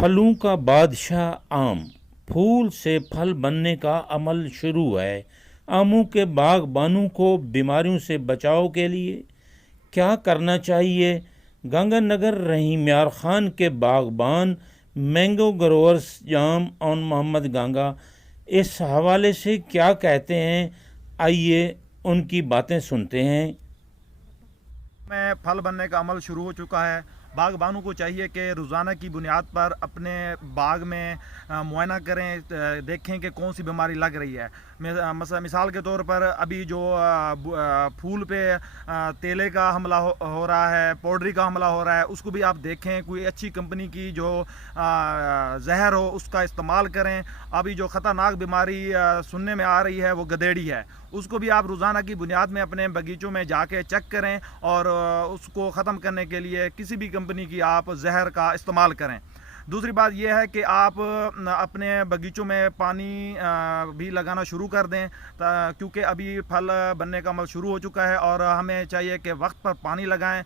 फलों का बादशाह आम, फूल से फल बनने का अमल शुरू है। आमों के बागबानों को बीमारियों से बचाव के लिए क्या करना चाहिए? गंगानगर रहीम यार खान के बागबान मैंगो ग्रोवर्स जाम और मोहम्मद गंगा इस हवाले से क्या कहते हैं, आइए उनकी बातें सुनते हैं। में फल बनने का अमल शुरू हो चुका है। बागबानों को चाहिए कि रोज़ाना की बुनियाद पर अपने बाग में मुआयना करें, देखें कि कौन सी बीमारी लग रही है। मिसाल के तौर पर अभी जो फूल पे तेले का हमला हो रहा है, पाउडरी का हमला हो रहा है, उसको भी आप देखें, कोई अच्छी कंपनी की जो जहर हो उसका इस्तेमाल करें। अभी जो ख़तरनाक बीमारी सुनने में आ रही है वो गदेड़ी है, उसको भी आप रोज़ाना की बुनियाद में अपने बगीचों में जाके चेक करें और उसको ख़त्म करने के लिए किसी भी कंपनी की आप जहर का इस्तेमाल करें। दूसरी बात यह है कि आप अपने बगीचों में पानी भी लगाना शुरू कर दें, क्योंकि अभी फल बनने का अमल शुरू हो चुका है और हमें चाहिए कि वक्त पर पानी लगाएं।